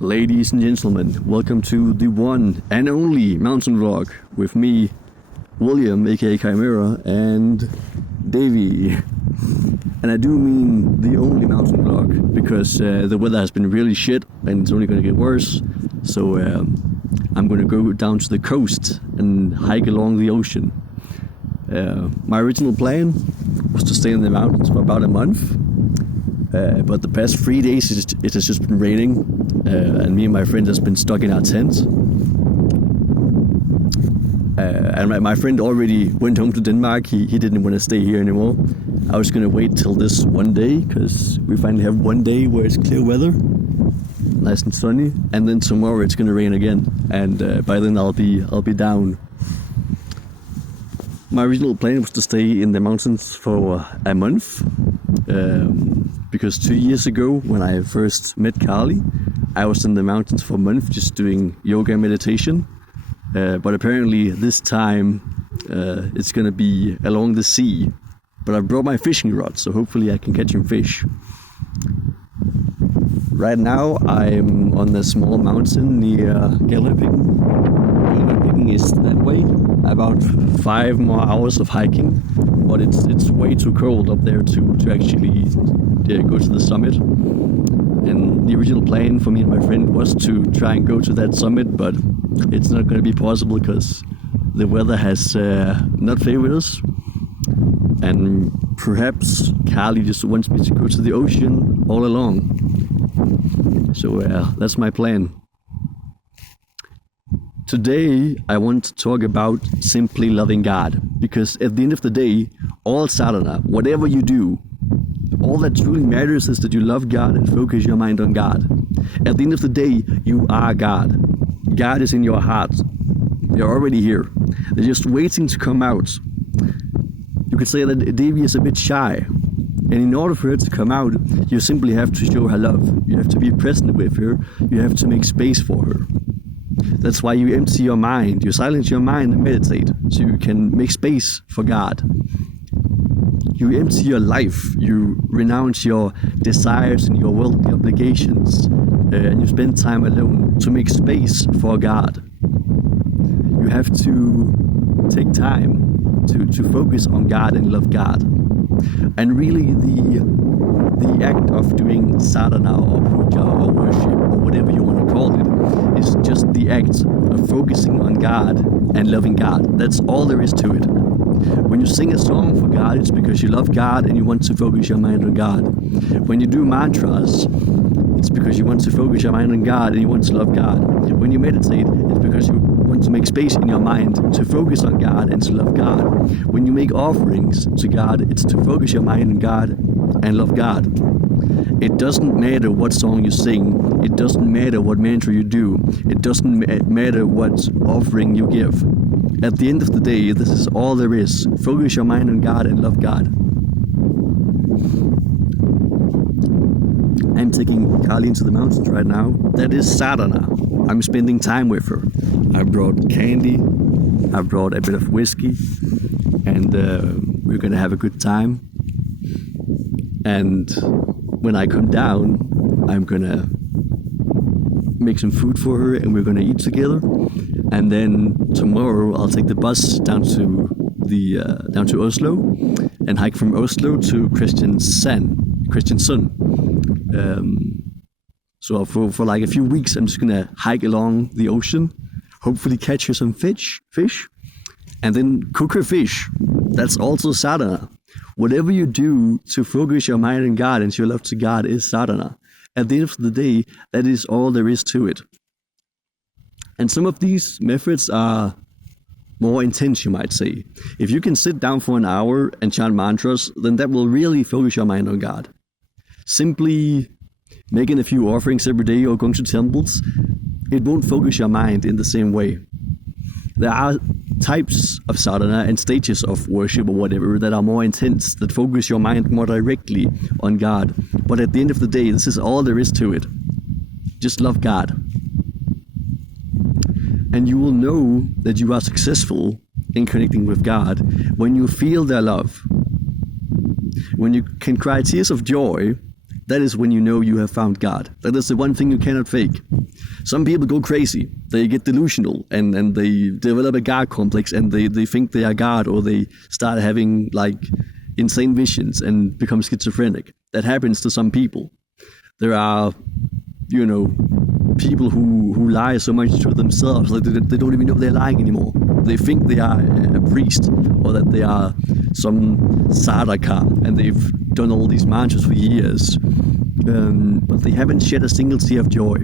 Ladies and gentlemen, welcome to the one and only mountain vlog with me, William, aka Chimera, and Davey. And I do mean the only mountain vlog because the weather has been really shit and it's only going to get worse. So I'm going to go down to the coast and hike along the ocean. My original plan was to stay in the mountains for about a month. But the past 3 days it has just been raining, and me and my friend has been stuck in our tent. And my friend already went home to Denmark. He didn't want to stay here anymore. I was gonna wait till this one day because we finally have one day where it's clear weather, nice and sunny, and then tomorrow it's gonna rain again. And by then I'll be down. My original plan was to stay in the mountains for a month. Because 2 years ago, when I first met Carly, I was in the mountains for a month just doing yoga and meditation. But apparently this time it's gonna be along the sea. But I brought my fishing rod, so hopefully I can catch some fish. Right now I'm on a small mountain near Galloping. Galloping is that way, about 5 more hours of hiking, but it's way too cold up there to actually go to the summit. And the original plan for me and my friend was to try and go to that summit, but it's not going to be possible because the weather has not favored us. And perhaps Carly just wants me to go to the ocean all along. So that's my plan. Today I want to talk about simply loving God, because at the end of the day, all sadhana, whatever you do, all that truly matters is that you love God and focus your mind on God. At the end of the day, you are God. God is in your heart. They're already here. They're just waiting to come out. You could say that Devi is a bit shy. And in order for her to come out, you simply have to show her love. You have to be present with her. You have to make space for her. That's why you empty your mind. You silence your mind and meditate so you can make space for God. You empty your life, you renounce your desires and your worldly obligations, and you spend time alone to make space for God. You have to take time to focus on God and love God. And really the act of doing sadhana or puja or worship or whatever you want to call it is just the act of focusing on God and loving God. That's all there is to it. When you sing a song for God, it's because you love God and you want to focus your mind on God. When you do mantras, it's because you want to focus your mind on God and you want to love God. When you meditate, it's because you want to make space in your mind to focus on God and to love God. When you make offerings to God, it's to focus your mind on God and love God. It doesn't matter what song you sing. It doesn't matter what mantra you do. It doesn't matter what offering you give. At the end of the day, this is all there is. Focus your mind on God and love God. I'm taking Carly into the mountains right now. That is sadhana. I'm spending time with her. I brought candy. I brought a bit of whiskey. And we're gonna have a good time. And when I come down, I'm gonna make some food for her and we're gonna eat together. And then tomorrow I'll take the bus down to Oslo and hike from Oslo to Kristiansand. So for like a few weeks I'm just gonna hike along the ocean, hopefully catch her some fish, and then cook her fish. That's also sadhana. Whatever you do to focus your mind on God and show love to God is sadhana. At the end of the day, that is all there is to it. And some of these methods are more intense, you might say. If you can sit down for an hour and chant mantras, then that will really focus your mind on God. Simply making a few offerings every day or going to temples, it won't focus your mind in the same way. There are types of sadhana and stages of worship or whatever that are more intense, that focus your mind more directly on God. But at the end of the day, this is all there is to it. Just love God. And you will know that you are successful in connecting with God when you feel their love. When you can cry tears of joy that is when you know you have found God. That is the one thing you cannot fake. Some people go crazy. They get delusional and they develop a God complex and they think they are God, or they start having like insane visions and become schizophrenic. That happens to some people. There are, people who lie so much to themselves that they don't even know they're lying anymore. They think they are a priest, or that they are some sadhaka, and they've done all these mantras for years, but they haven't shed a single tear of joy.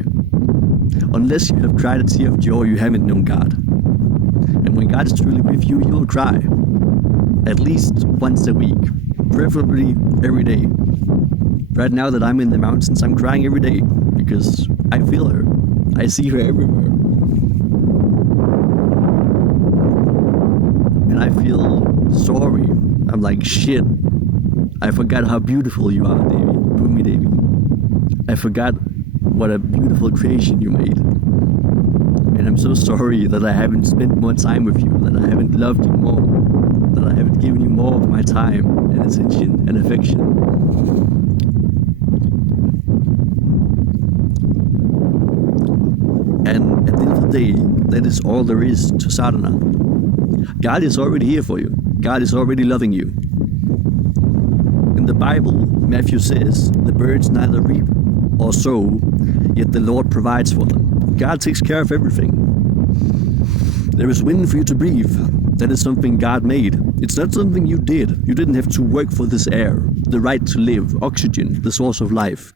Unless you have cried a tear of joy, you haven't known God. And when God is truly with you, you will cry at least once a week, preferably every day. Right now that I'm in the mountains, I'm crying every day because I feel her. I see her everywhere. And I feel sorry. I'm like, shit, I forgot how beautiful you are, Devi, Bhumi Devi. I forgot what a beautiful creation you made. And I'm so sorry that I haven't spent more time with you, that I haven't loved you more, that I haven't given you more of my time and attention and affection. And at the end of the day, that is all there is to sadhana. God is already here for you. God is already loving you. In the Bible, Matthew says, the birds neither reap or sow, yet the Lord provides for them. God takes care of everything. There is wind for you to breathe. That is something God made. It's not something you did. You didn't have to work for this air, the right to live, oxygen, the source of life.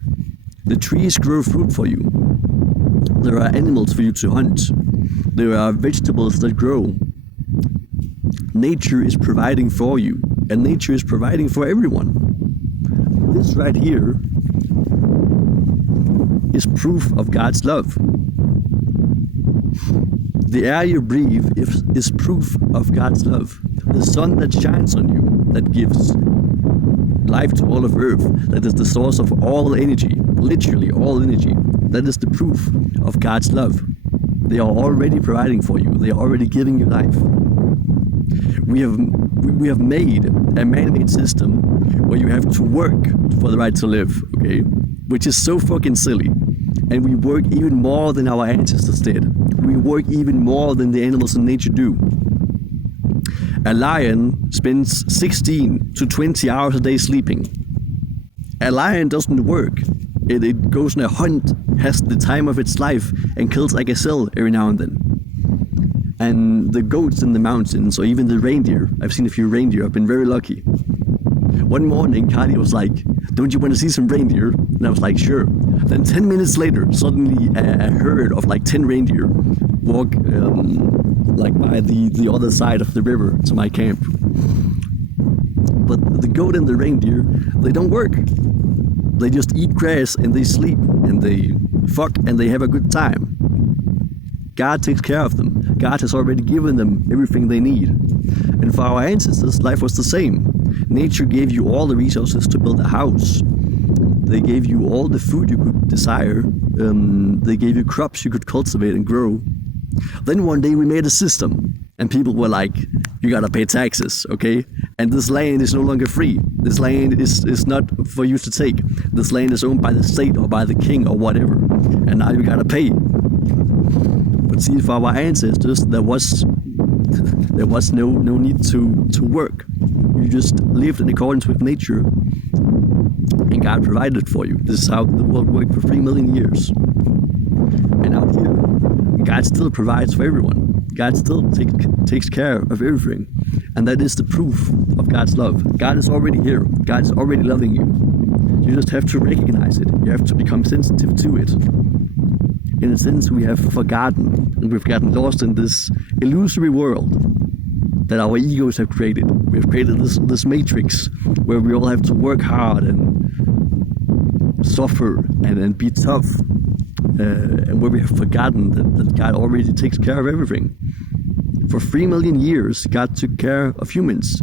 The trees grow fruit for you. There are animals for you to hunt. There are vegetables that grow. Nature is providing for you, and nature is providing for everyone. This right here is proof of God's love. The air you breathe is proof of God's love. The sun that shines on you, that gives life to all of Earth, that is the source of all energy, literally all energy, that is the proof of God's love. They are already providing for you. They are already giving you life. We have made a man-made system where you have to work for the right to live, okay? Which is so fucking silly. And we work even more than our ancestors did. We work even more than the animals in nature do. A lion spends 16 to 20 hours a day sleeping. A lion doesn't work. It goes on a hunt, has the time of its life, and kills a gazelle every now and then. And the goats in the mountains, or even the reindeer, I've seen a few reindeer, I've been very lucky. One morning, Kali was like, don't you want to see some reindeer? And I was like, sure. Then 10 minutes later, suddenly a herd of like 10 reindeer walk by the other side of the river to my camp. But the goat and the reindeer, they don't work. They just eat grass and they sleep and they fuck and they have a good time. God takes care of them. God has already given them everything they need. And for our ancestors, life was the same. Nature gave you all the resources to build a house. They gave you all the food you could desire. They gave you crops you could cultivate and grow. Then one day we made a system, and people were like, you gotta pay taxes, okay? And this land is no longer free. This land is not for you to take. This land is owned by the state or by the king or whatever. And now you gotta pay. But see, for our ancestors, there was no need to work. You just lived in accordance with nature, and God provided for you. This is how the world worked for 3 million years. And out here, God still provides for everyone. God still takes care of everything. And that is the proof of God's love. God is already here. God is already loving you. You just have to recognize it. You have to become sensitive to it. In a sense, we have forgotten, and we've gotten lost in this illusory world that our egos have created. We've created this matrix where we all have to work hard and suffer and be tough, and where we have forgotten that God already takes care of everything. For 3 million years, God took care of humans.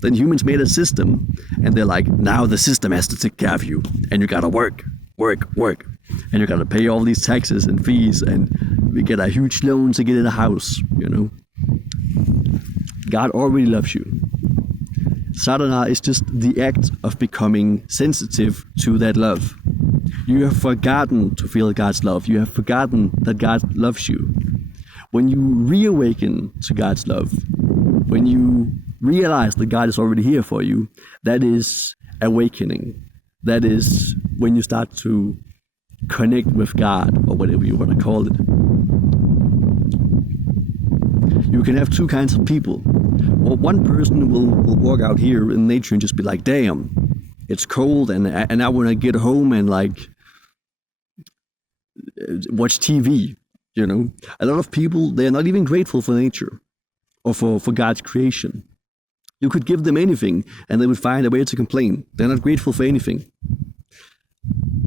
Then humans made a system, and they're like, now the system has to take care of you, and you gotta work. And you gotta pay all these taxes and fees, and we get a huge loan to get in a house, God already loves you. Sadhana is just the act of becoming sensitive to that love. You have forgotten to feel God's love. You have forgotten that God loves you. When you reawaken to God's love, when you realize that God is already here for you, that is awakening. That is when you start to connect with God, or whatever you want to call it. You can have two kinds of people. Well, one person will walk out here in nature and just be like, damn, it's cold, and I want to get home and like watch TV, you know. A lot of people, they're not even grateful for nature or for God's creation. You could give them anything and they would find a way to complain. They're not grateful for anything.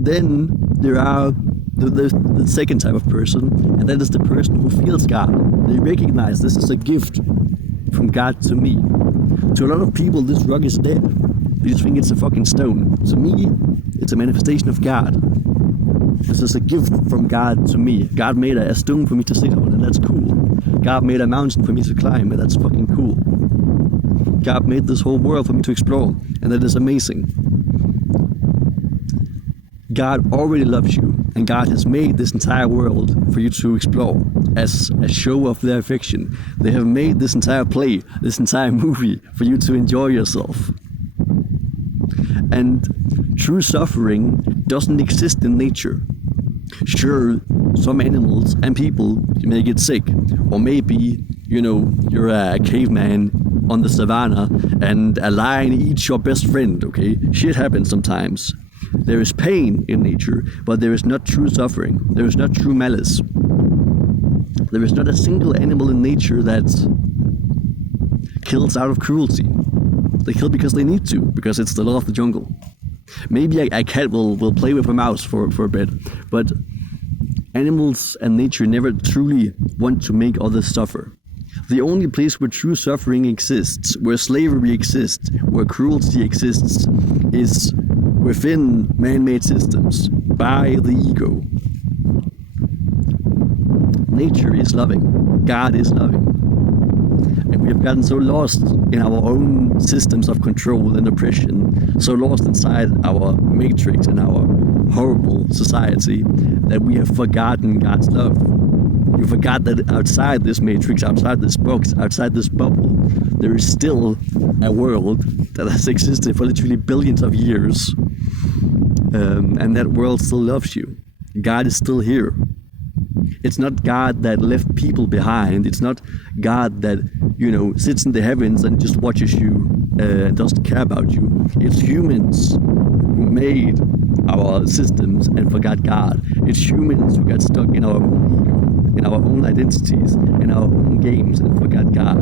Then there are the second type of person, and that is the person who feels God. They recognize this is a gift from God to me. To a lot of people, this rock is dead. They just think it's a fucking stone. To me, it's a manifestation of God. This is a gift from God to me. God made a stone for me to sit on, and that's cool. God made a mountain for me to climb, and that's fucking cool. God made this whole world for me to explore, and that is amazing. God already loves you, and God has made this entire world for you to explore as a show of their affection. They have made this entire play, this entire movie for you to enjoy yourself. And true suffering doesn't exist in nature. Sure, some animals and people may get sick, or maybe, you know, you're a caveman on the savannah and a lion eats your best friend, okay? Shit happens sometimes. There is pain in nature, but there is not true suffering. There is not true malice. There is not a single animal in nature that kills out of cruelty. They kill because they need to, because it's the law of the jungle. Maybe a cat will play with a mouse for a bit, but animals and nature never truly want to make others suffer. The only place where true suffering exists, where slavery exists, where cruelty exists, is within man-made systems, by the ego. Nature is loving. God is loving. And we have gotten so lost in our own systems of control and oppression, so lost inside our matrix and our horrible society, that we have forgotten God's love. You forgot that outside this matrix, outside this box, outside this bubble, there is still a world that has existed for literally billions of years. And that world still loves you. God is still here. It's not God that left people behind. It's not God that, you know, sits in the heavens and just watches you and doesn't care about you. It's humans who made our systems and forgot God. It's humans who got stuck in our own ego, in our own identities, in our own games, and forgot God.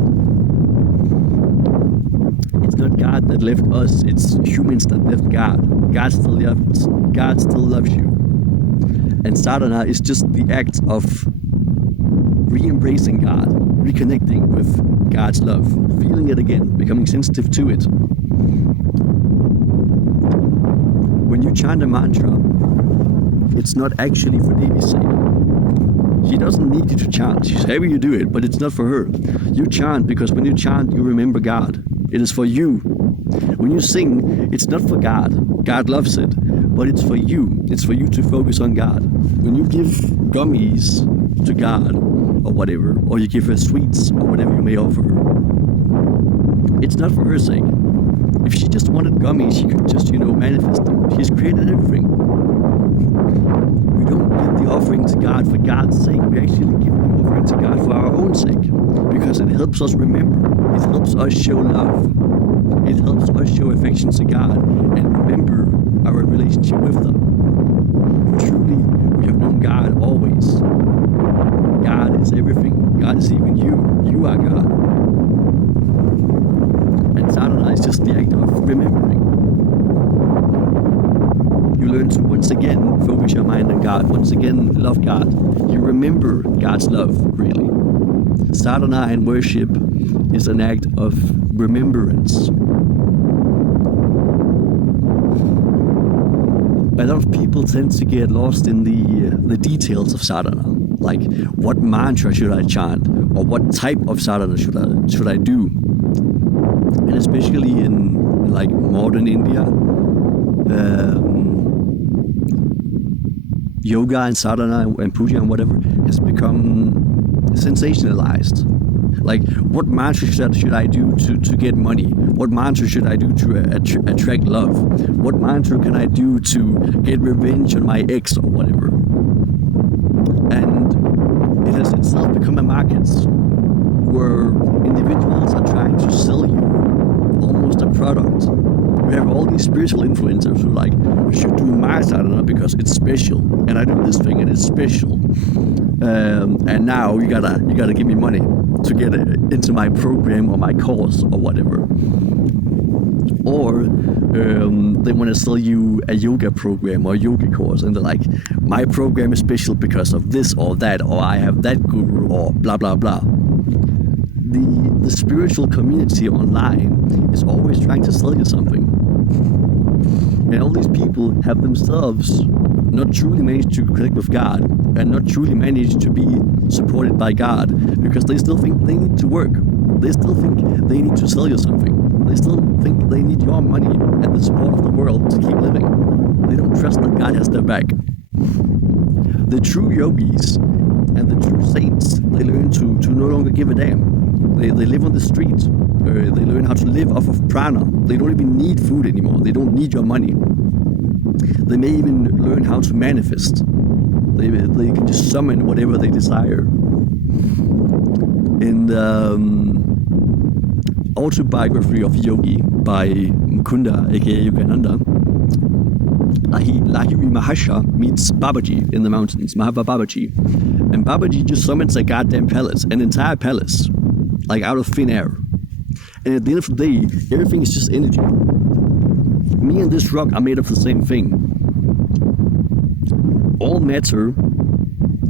It's not God that left us, it's humans that left God. God still loves you. And sadhana is just the act of re-embracing God, reconnecting with God's love, feeling it again, becoming sensitive to it. When you chant a mantra, it's not actually for Devi's sake. She doesn't need you to chant. She's happy you do it, but it's not for her. You chant because when you chant, you remember God. It is for you. When you sing, it's not for God. God loves it, but it's for you. It's for you to focus on God. When you give gummies to God, or whatever, or you give her sweets, or whatever you may offer her, it's not for her sake. If she just wanted gummies, she could just, manifest them. She's created everything. We don't give the offering to God for God's sake. We actually give the offering to God for our own sake, because it helps us remember. It helps us show love. It helps us show affection to God and remember our relationship with them. Truly, we have known God always. God is everything. God is even you. You are God. And sadhana is just the act of remembering. You learn to once again focus your mind on God. Once again, love God. You remember God's love, really. Sadhana and worship is an act of remembrance. A lot of people tend to get lost in the details of sadhana, like what mantra should I chant, or what type of sadhana should I do. And especially in like modern India, yoga and sadhana and puja and whatever has become sensationalized. Like, what mantra should I do to get money? What mantra should I do to attract love? What mantra can I do to get revenge on my ex or whatever? And it has itself become a market where individuals are trying to sell you almost a product. You have all these spiritual influencers who are like, you should do my sadhana because it's special, and I do this thing and it's special, and now you gotta give me money to get into my program or my course or whatever. Or they want to sell you a yoga program or a yoga course, and they're like, my program is special because of this or that, or I have that guru, or blah blah blah. The spiritual community online is always trying to sell you something. And all these people have themselves not truly managed to connect with God, and not truly managed to be supported by God, because they still think they need to work. They still think they need to sell you something. They still think they need your money and the support of the world to keep living. They don't trust that God has their back. The true yogis and the true saints, they learn to no longer give a damn. They live on the street. They learn how to live off of prana. They don't even need food anymore. They don't need your money. They may even learn how to manifest. They can just summon whatever they desire. In the autobiography of Yogi by Mukunda, aka Vivekananda, Lahiri Mahasha meets Babaji in the mountains, Mahava Babaji. And Babaji just summons a goddamn palace, an entire palace, like out of thin air. And at the end of the day, everything is just energy. Me and this rock are made of the same thing. All matter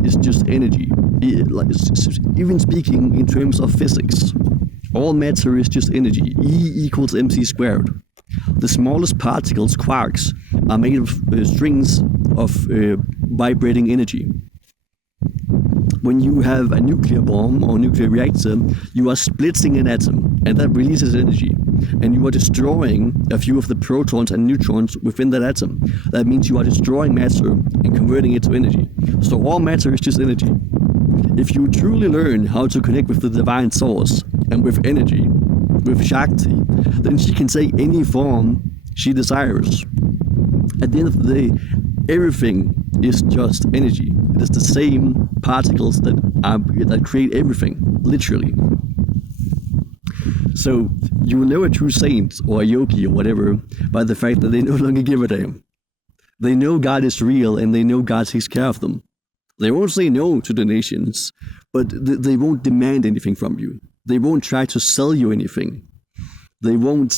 is just energy. Even speaking in terms of physics, all matter is just energy. E equals mc squared. The smallest particles, quarks, are made of strings of vibrating energy. When you have a nuclear bomb or nuclear reactor, you are splitting an atom, and that releases energy. And you are destroying a few of the protons and neutrons within that atom. That means you are destroying matter and converting it to energy. So all matter is just energy. If you truly learn how to connect with the divine source and with energy, with Shakti, then she can take any form she desires. At the end of the day, everything is just energy. It is the same particles that create everything, literally. So you will know a true saint or a yogi or whatever by the fact that they no longer give a damn. They know God is real, and they know God takes care of them. They won't say no to donations, but they won't demand anything from you. They won't try to sell you anything. They won't.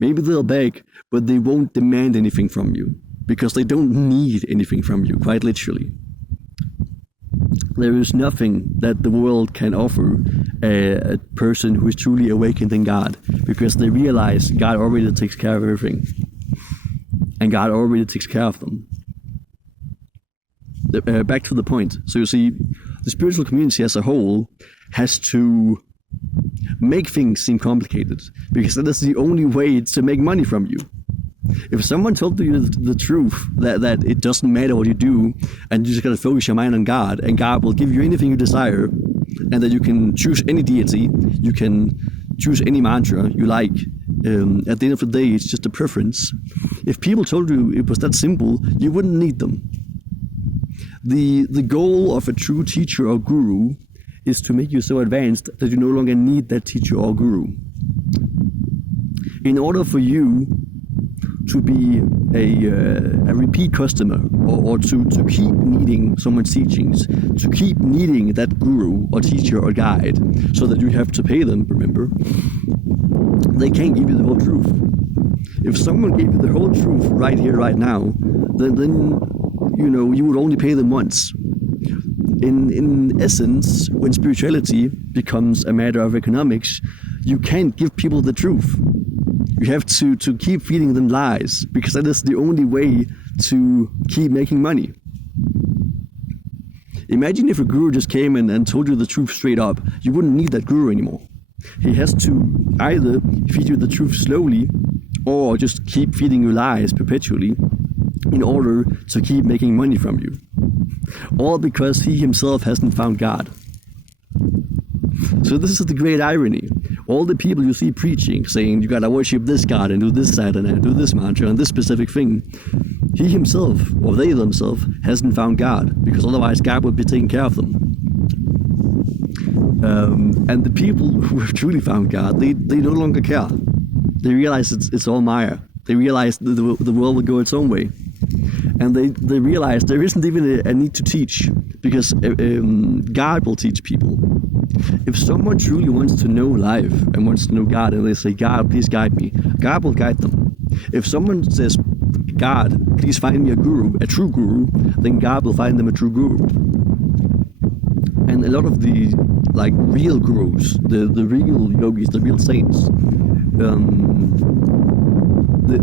Maybe they'll beg, but they won't demand anything from you, because they don't need anything from you, quite literally. There is nothing that the world can offer a person who is truly awakened in God, because they realize God already takes care of everything. And God already takes care of them. Back to the point. So you see, the spiritual community as a whole has to make things seem complicated, because that is the only way to make money from you. If someone told you the truth, that it doesn't matter what you do, and you just gotta focus your mind on God, and God will give you anything you desire, and that you can choose any deity, you can choose any mantra you like, at the end of the day, it's just a preference. If people told you it was that simple, you wouldn't need them. The goal of a true teacher or guru is to make you so advanced that you no longer need that teacher or guru. In order for you to be a repeat customer, or to keep needing someone's teachings, to keep needing that guru or teacher or guide, so that you have to pay them, remember, they can't give you the whole truth. If someone gave you the whole truth right here, right now, then you would only pay them once. In essence, when spirituality becomes a matter of economics, you can't give people the truth. You have to keep feeding them lies, because that is the only way to keep making money. Imagine if a guru just came and told you the truth straight up. You wouldn't need that guru anymore. He has to either feed you the truth slowly, or just keep feeding you lies perpetually in order to keep making money from you. All because he himself hasn't found God. So this is the great irony. All the people you see preaching, saying you gotta worship this God and do this sadhana and do this mantra and this specific thing, he himself, or they themselves, hasn't found God, because otherwise God would be taking care of them. And the people who have truly found God, they no longer care. They realize it's all Maya. They realize the world will go its own way. And they realize there isn't even a need to teach, because God will teach people. If someone truly wants to know life and wants to know God, and they say, God, please guide me, God will guide them. If someone says, God, please find me a guru, a true guru, then God will find them a true guru. And a lot of the real gurus, the real yogis, the real saints,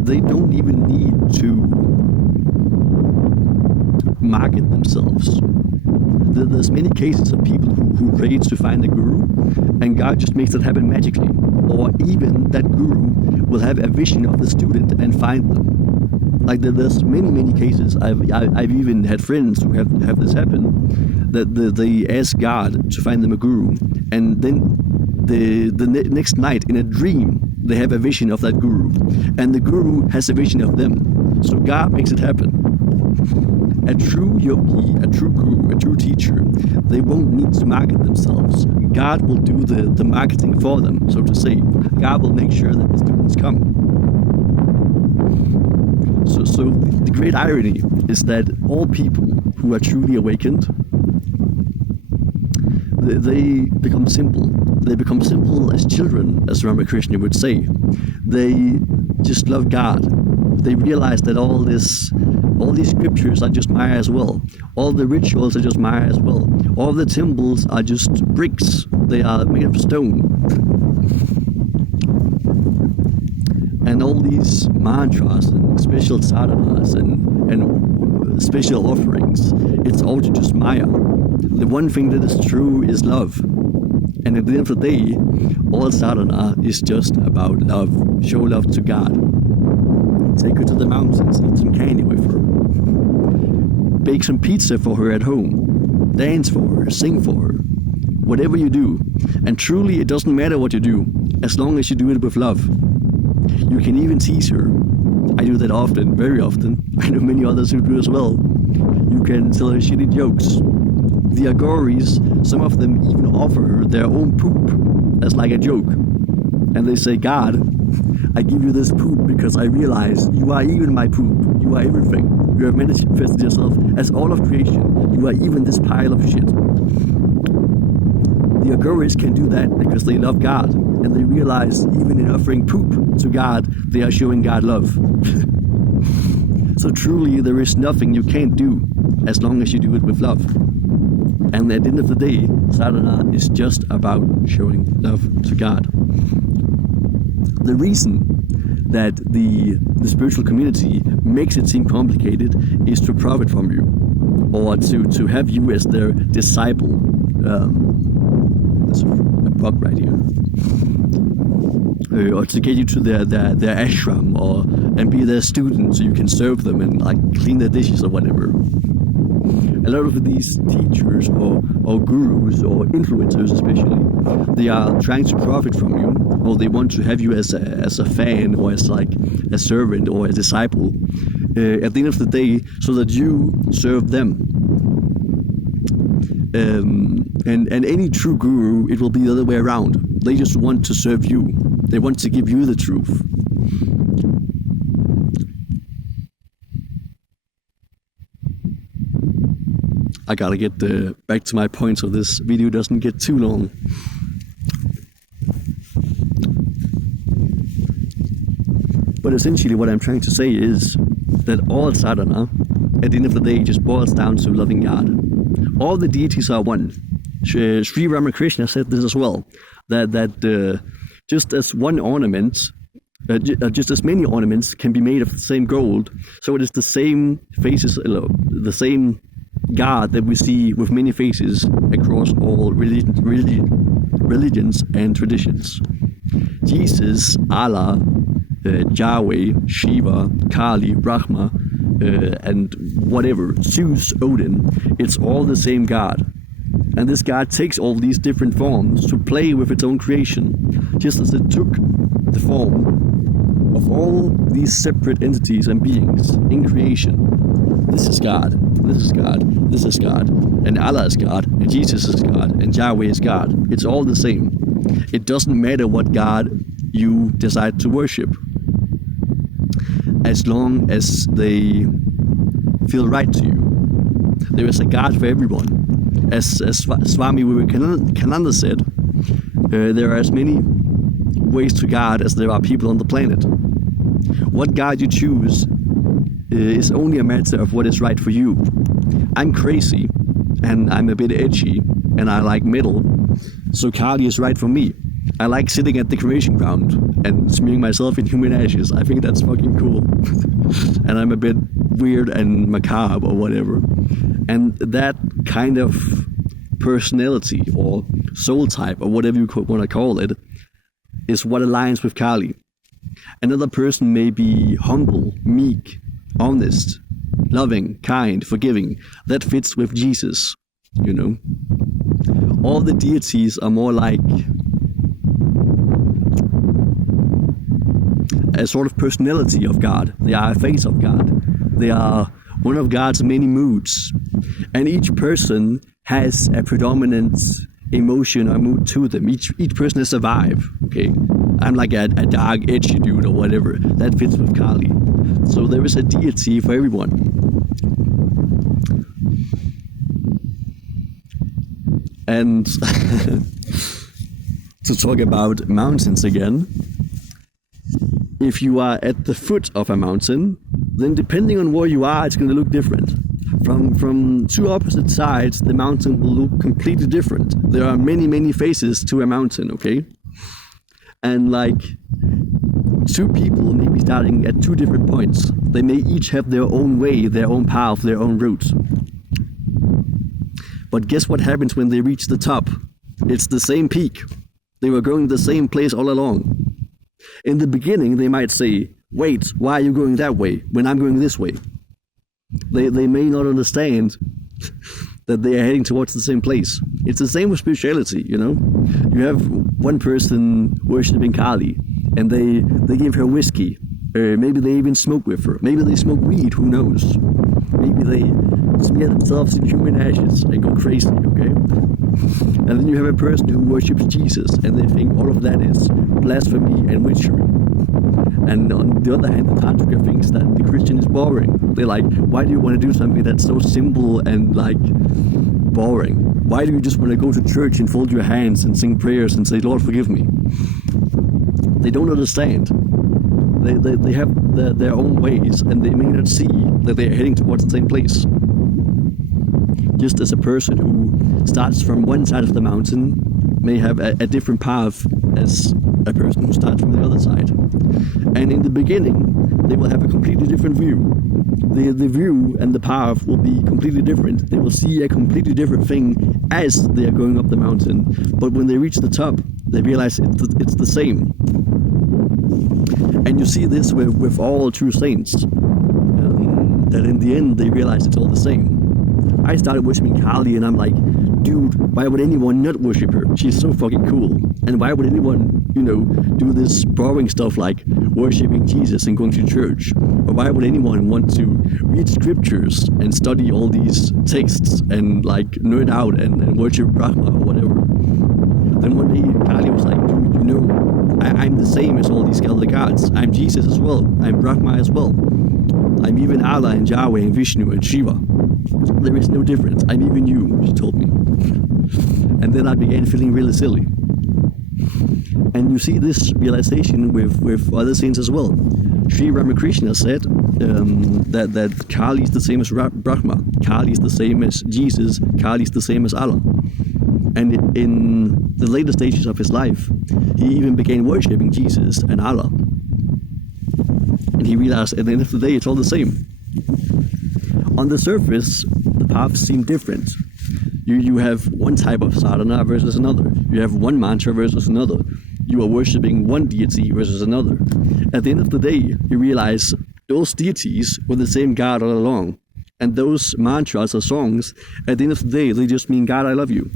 they don't even need to market themselves. There's many cases of people who pray to find a guru, and God just makes it happen magically. Or even that guru will have a vision of the student and find them. There's many cases. I've even had friends who have this happen, that they ask God to find them a guru, and then the next night in a dream they have a vision of that guru, and the guru has a vision of them. So God makes it happen. A true yogi, a true guru, a true teacher, they won't need to market themselves. God will do the marketing for them, so to say. God will make sure that the students come. So the great irony is that all people who are truly awakened, they become simple. They become simple as children, as Ramakrishna would say. They just love God. They realize that all these scriptures are just Maya as well. All the rituals are just Maya as well. All the temples are just bricks. They are made of stone. And all these mantras and special sadhanas and special offerings, it's all just Maya. The one thing that is true is love. And at the end of the day, all sadhana is just about love. Show love to God. Take her to the mountains, eat some candy with her. Bake some pizza for her at home. Dance for her, sing for her. Whatever you do. And truly, it doesn't matter what you do, as long as you do it with love. You can even tease her. I do that often, very often. I know many others who do as well. You can tell her shitty jokes. The agoris, some of them even offer her their own poop as like a joke. And they say, God, I give you this poop because I realize you are even my poop. You are everything. You have manifested yourself as all of creation. You are even this pile of shit. The agoris can do that because they love God. And they realize even in offering poop to God, they are showing God love. So truly, there is nothing you can't do as long as you do it with love. And at the end of the day, sadhana is just about showing love to God. The reason that the spiritual community makes it seem complicated is to profit from you, or to have you as their disciple. There's a bug right here. Or to get you to their ashram, and be their student so you can serve them and clean their dishes or whatever. A lot of these teachers or gurus or influencers especially, they are trying to profit from you, or they want to have you as a fan, or as a servant or a disciple at the end of the day, so that you serve them. And any true guru, it will be the other way around. They just want to serve you. They want to give you the truth. I gotta get back to my point so this video doesn't get too long. But essentially what I'm trying to say is that all sadhana, at the end of the day, just boils down to loving God. All the deities are one. Sri Ramakrishna said this as well, that just as one ornament, just as many ornaments can be made of the same gold, so it is the same faces, the same God that we see with many faces across all religions and traditions. Jesus, Allah, Yahweh, Shiva, Kali, Brahma, and whatever, Zeus, Odin. It's all the same God. And this God takes all these different forms to play with its own creation, just as it took the form of all these separate entities and beings in creation. This is God, this is God, this is God, and Allah is God, and Jesus is God, and Yahweh is God. It's all the same. It doesn't matter what God you decide to worship, as long as they feel right to you. There is a God for everyone. As Swami Vivekananda said, there are as many ways to God as there are people on the planet. What God you choose is only a matter of what is right for you. I'm crazy, and I'm a bit edgy, and I like metal, so Kali is right for me. I like sitting at the cremation ground and smearing myself in human ashes. I think that's fucking cool. And I'm a bit weird and macabre or whatever. And that kind of personality or soul type or whatever you want to call it is what aligns with Kali. Another person may be humble, meek, honest, loving, kind, forgiving. That fits with Jesus, you know. All the deities are more like a sort of personality of God. They are a face of God. They are one of God's many moods. And each person has a predominant emotion or mood to them. Each person has a vibe, okay? I'm like a dark, edgy dude or whatever. That fits with Kali. So there is a deity for everyone. And to talk about mountains again, if you are at the foot of a mountain, then depending on where you are, it's going to look different. From two opposite sides, the mountain will look completely different. There are many, many faces to a mountain, okay? And like, two people may be starting at two different points. They may each have their own way, their own path, their own route. But guess what happens when they reach the top? It's the same peak. They were going the same place all along. In the beginning, they might say, wait, why are you going that way when I'm going this way? They may not understand that they are heading towards the same place. It's the same with spirituality, you know? You have one person worshipping Kali, and they give her whiskey. Maybe they even smoke with her. Maybe they smoke weed, who knows? Maybe they smear themselves in human ashes and go crazy, okay? And then you have a person who worships Jesus, and they think all of that is blasphemy and witchery. And on the other hand, the Tantrika thinks that the Christian is boring. They're like, why do you want to do something that's so simple and like boring? Why do you just want to go to church and fold your hands and sing prayers and say, Lord, forgive me? They don't understand. They have their own ways, and they may not see that they're heading towards the same place. Just as a person who starts from one side of the mountain may have a different path as a person who starts from the other side. And in the beginning, they will have a completely different view. The view and the path will be completely different. They will see a completely different thing as they are going up the mountain. But when they reach the top, they realize it's the same. And you see this with all true saints, that in the end they realize it's all the same. I started worshiping Kali, and I'm like, dude, why would anyone not worship her? She's so fucking cool. And why would anyone, do this boring stuff like worshiping Jesus and going to church? Or why would anyone want to read scriptures and study all these texts and like nerd out and worship Brahma or whatever? Then one day Kali was like, dude, I'm the same as all these other gods. I'm Jesus as well. I'm Brahma as well. I'm even Allah and Yahweh and Vishnu and Shiva. There is no difference. I'm even you, she told me. And then I began feeling really silly. And you see this realization with other saints as well. Sri Ramakrishna said that Kali is the same as Brahma. Kali is the same as Jesus. Kali is the same as Allah. And in the later stages of his life, he even began worshipping Jesus and Allah. And he realized at the end of the day, it's all the same. On the surface, the paths seem different. You have one type of sadhana versus another. You have one mantra versus another. you are worshipping one deity versus another. At the end of the day, you realize those deities were the same God all along. And those mantras or songs, at the end of the day, they just mean, God, I love you.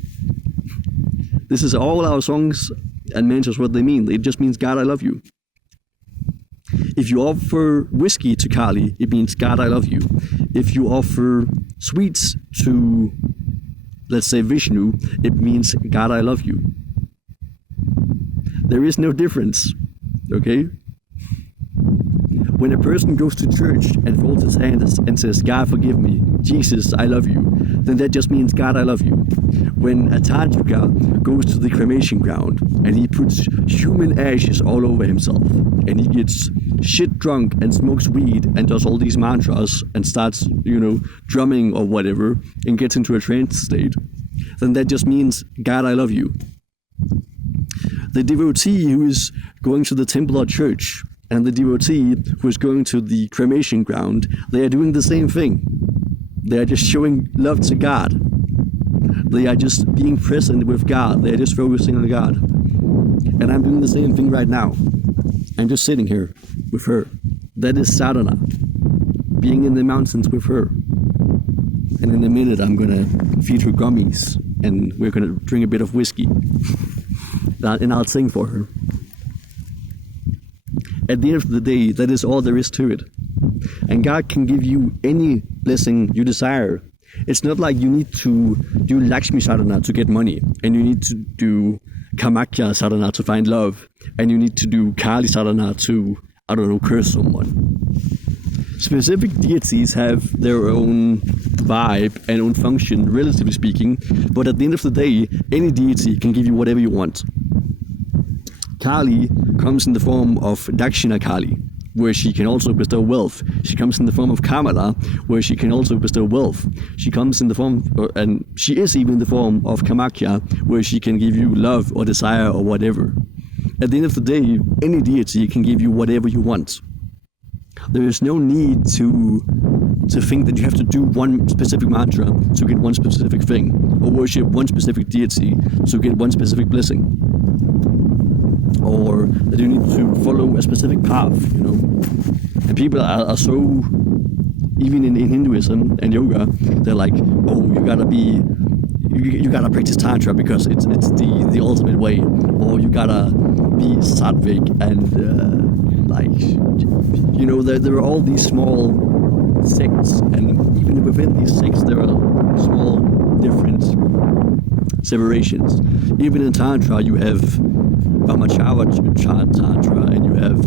This is all our songs and mantras, what they mean. It just means, God, I love you. If you offer whiskey to Kali, it means, God, I love you. If you offer sweets to, let's say, Vishnu, it means, God, I love you. There is no difference, okay? When a person goes to church and folds his hands and says, God, forgive me, Jesus, I love you, then that just means, God, I love you. When a tantrika goes to the cremation ground and he puts human ashes all over himself and he gets shit drunk and smokes weed and does all these mantras and starts, drumming or whatever and gets into a trance state, then that just means, God, I love you. The devotee who is going to the temple or church and the devotee who is going to the cremation ground, they are doing the same thing. They are just showing love to God. They are just being present with God. They are just focusing on God. And I'm doing the same thing right now. I'm just sitting here with her. That is sadhana. Being in the mountains with her. And in a minute I'm going to feed her gummies and we're going to drink a bit of whiskey. And I'll sing for her. At the end of the day, that is all there is to it. And God can give you any blessing you desire. It's not like you need to do Lakshmi sadhana to get money, and you need to do Kamakya sadhana to find love, and you need to do Kali sadhana to, curse someone. Specific deities have their own vibe and own function, relatively speaking, but at the end of the day, any deity can give you whatever you want. Kali comes in the form of Dakshina Kali, where she can also bestow wealth. She comes in the form of Kamala, where she can also bestow wealth. She comes in the form, and she is even in the form of Kamakya, where she can give you love or desire or whatever. At the end of the day, any deity can give you whatever you want. There is no need to think that you have to do one specific mantra to get one specific thing, or worship one specific deity to get one specific blessing, or that you need to follow a specific path, And people are so, even in Hinduism and yoga, they're like, oh, you gotta practice tantra because it's the ultimate way, or you gotta be sattvic and there are all these small sects, and even within these sects there are small different separations. Even in tantra you have Brahmacharya tantra, and you have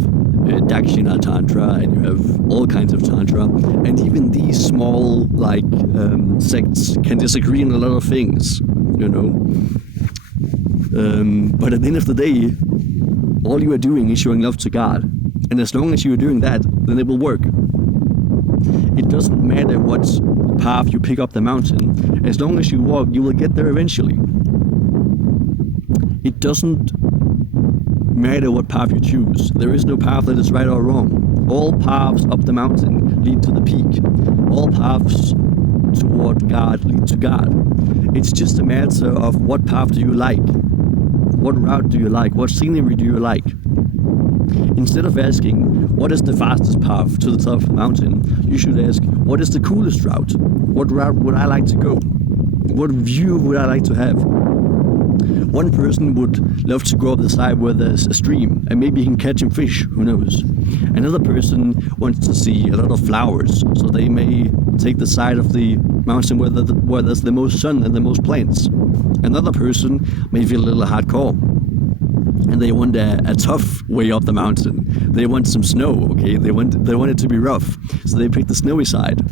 Dakshina tantra, and you have all kinds of tantra, and even these small sects can disagree on a lot of things, but at the end of the day, all you are doing is showing love to God, and as long as you are doing that, then it will work. It doesn't matter what path you pick up the mountain. As long as you walk, you will get there eventually. It doesn't matter what path you choose. There is no path that is right or wrong. All paths up the mountain lead to the peak. All paths toward God lead to God. It's just a matter of what path do you like? What route do you like? What scenery do you like? Instead of asking, what is the fastest path to the top of the mountain, you should ask, what is the coolest route? What route would I like to go? What view would I like to have? One person would love to go up the side where there's a stream, and maybe he can catch some fish, who knows? Another person wants to see a lot of flowers, so they may take the side of the mountain where there's the most sun and the most plants. Another person may feel a little hardcore, and they want a tough way up the mountain. They want some snow, okay? They want it to be rough, so they pick the snowy side.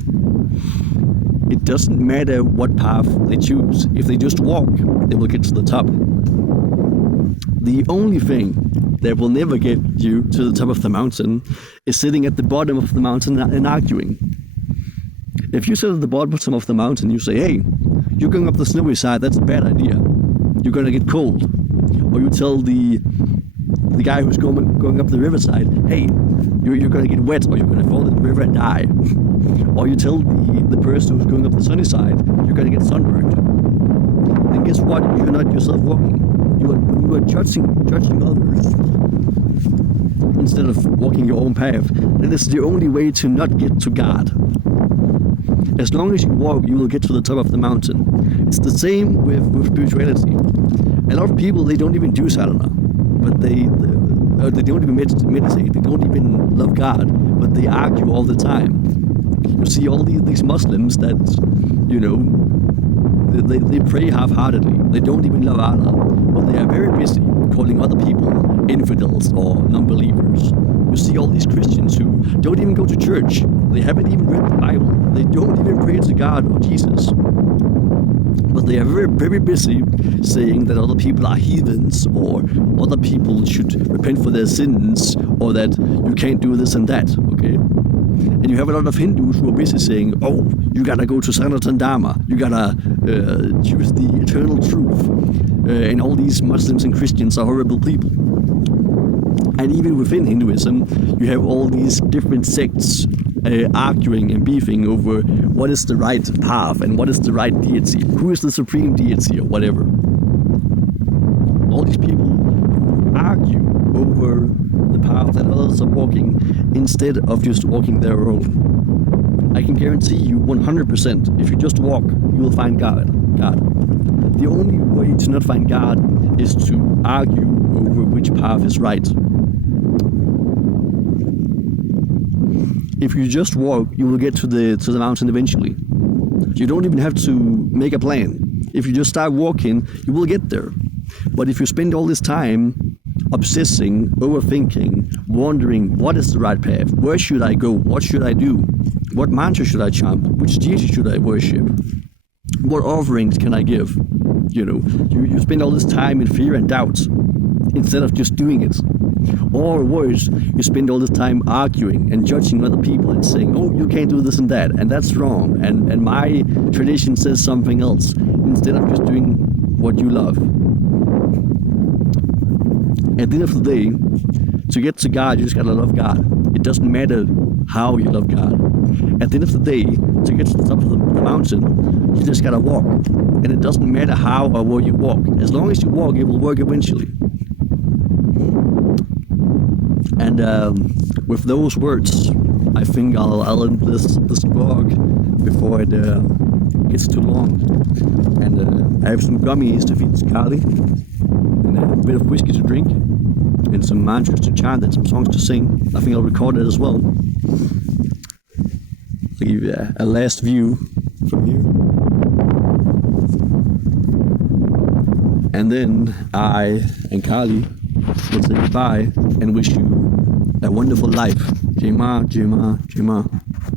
It doesn't matter what path they choose. If they just walk, they will get to the top. The only thing that will never get you to the top of the mountain is sitting at the bottom of the mountain and arguing. If you sit at the bottom of the mountain, you say, hey, you're going up the snowy side, that's a bad idea. You're going to get cold. Or you tell the guy who's going up the riverside, hey, you're going to get wet, or you're going to fall in the river and die. Or you tell the person who's going up the sunny side, you're going to get sunburned. Then guess what? You're not yourself walking. when you are judging others instead of walking your own path, then it's the only way to not get to God. As long as you walk, you will get to the top of the mountain. It's the same with spirituality. A lot of people, they don't even do sadhana, but they don't even meditate. They don't even love God, but they argue all the time. You see all these Muslims that, they pray half-heartedly. They don't even love Allah, but they are very busy calling other people infidels or non-believers. You see all these Christians who don't even go to church. They haven't even read the Bible. They don't even pray to God or Jesus. But they are very, very busy saying that other people are heathens, or other people should repent for their sins, or that you can't do this and that, okay? And you have a lot of Hindus who are busy saying, oh, you gotta go to Sanatan Dharma, you gotta choose the eternal truth, and all these Muslims and Christians are horrible people. And even within Hinduism, you have all these different sects arguing and beefing over what is the right path and what is the right deity, who is the supreme deity or whatever. All these people argue over the path that others are walking instead of just walking their own. I can guarantee you 100%, if you just walk, you will find God. The only way to not find God is to argue over which path is right. If you just walk, you will get to the mountain eventually. You don't even have to make a plan. If you just start walking, you will get there. But if you spend all this time obsessing, overthinking, wondering what is the right path, where should I go, what should I do, what mantra should I chant, which deity should I worship, what offerings can I give, you spend all this time in fear and doubt instead of just doing it. Or worse, you spend all this time arguing and judging other people and saying, oh, you can't do this and that, and that's wrong, and my tradition says something else, instead of just doing what you love. At the end of the day, to get to God, you just gotta love God. It doesn't matter how you love God. At the end of the day, to get to the top of the mountain, you just gotta walk. And it doesn't matter how or where you walk. As long as you walk, it will work eventually. And with those words, I think I'll end this vlog before it gets too long. And I have some gummies to feed Kali, and a bit of whiskey to drink, and some mantras to chant, and some songs to sing. I think I'll record it as well. I'll give you a last view from here. And then I and Kali will say goodbye and wish you a wonderful life. Jai Ma, Jai Ma, Jai Ma.